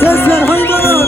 Ses ver hayvanlar.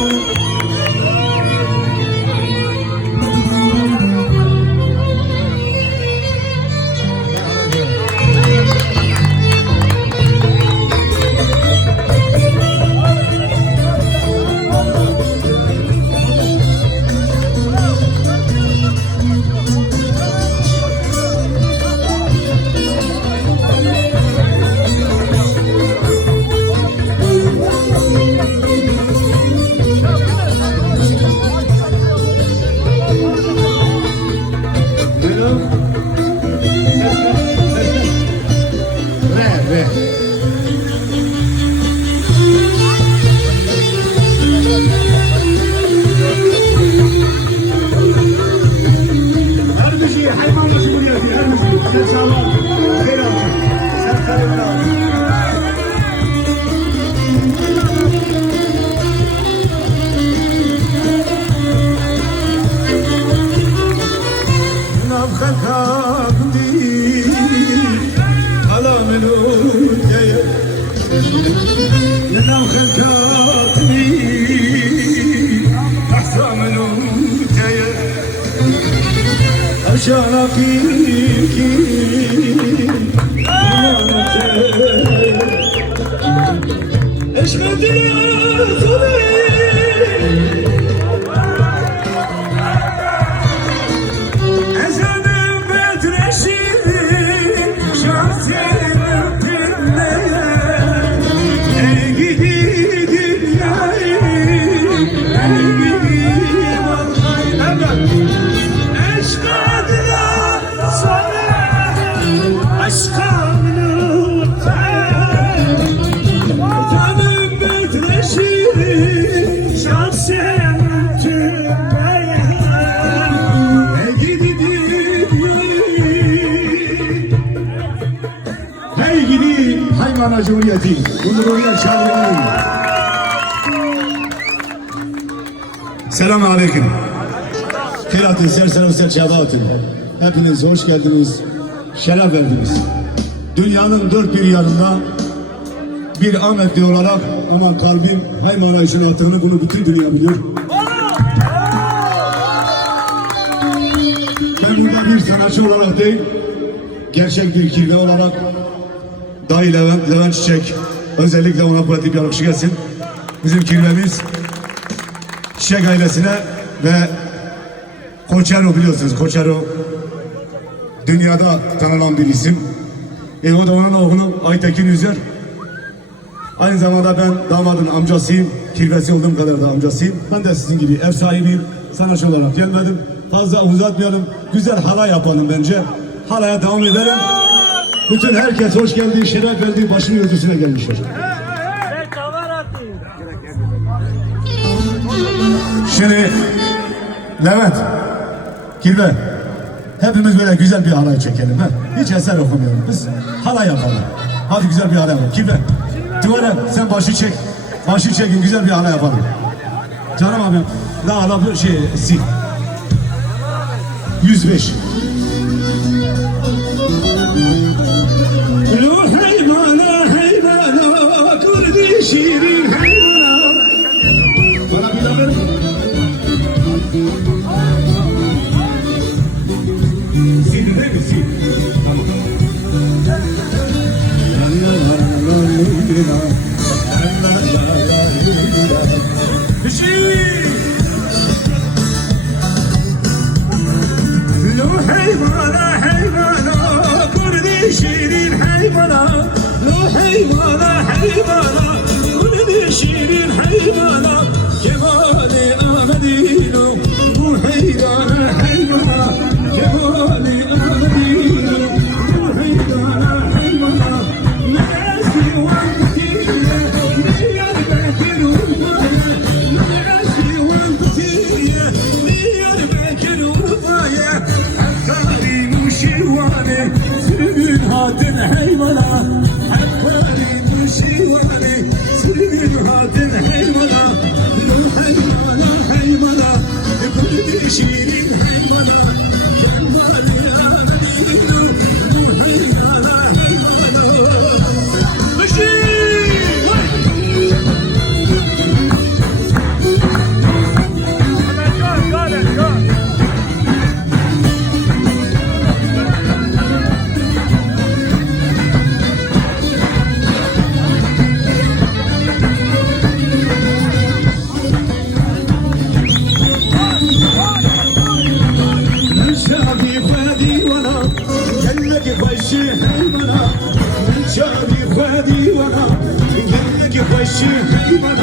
Hayvana Cumhuriyeti, Cumhuriyet Şahrı'nın. Selamun Aleyküm. Kıyatın, serselam serçabatın. Hepiniz hoş geldiniz, şeref verdiniz. Dünyanın dört bir yanında bir Ahmetli olarak aman kalbim Haymana işin attığını bunu bütün dünya biliyor. Ben burada bir sanatçı olarak değil, gerçek bir kirve olarak Dayı Levent Çiçek, özellikle ona pratik bir alkışı gelsin. Bizim kirvemiz Çiçek ailesine ve Koçero, biliyorsunuz Koçero dünyada tanınan bir isim. O da onun oğlu Aytekin Üzer. Aynı zamanda ben damadın amcasıyım. Kirvesi olduğum kadar da amcasıyım. Ben de sizin gibi ev sahibiyim. Sanatçı olarak gelmedim. Fazla uzatmayalım. Güzel halay yapalım bence. Halaya devam edelim. Bütün herkes hoş geldi, şeref verdi, başının ödüsüne gelmişler. Şimdi Levent, Kirve, hepimiz böyle güzel bir halay çekelim. He? Hiç eser okumuyorum. Biz halay yapalım. Hadi güzel bir halay yapalım. Kirve, Tuvale sen başı çek. Başı çekin, güzel bir halay yapalım. Canım abim, daha ala bir şey, sil. 105. Şirin hayvana. Bana bir haber mi? Sil değil mi? Sil. Tamam. Lo hayvana hayvana, kurdi şirin hayvana. Lo hayvana hayvana, şirin hayvana, kemali Ahmedino, bu haydana hayvana, kemali Ahmedino, bu haydana hayvana, neresi vantiyye, Diyarbakır Urfa'ya, neresi vantiyye, Diyarbakır Urfa'ya, Hakkari Muşivane, sürgün hatın hayvana, Hakkari Muşivane. güneşçi, bir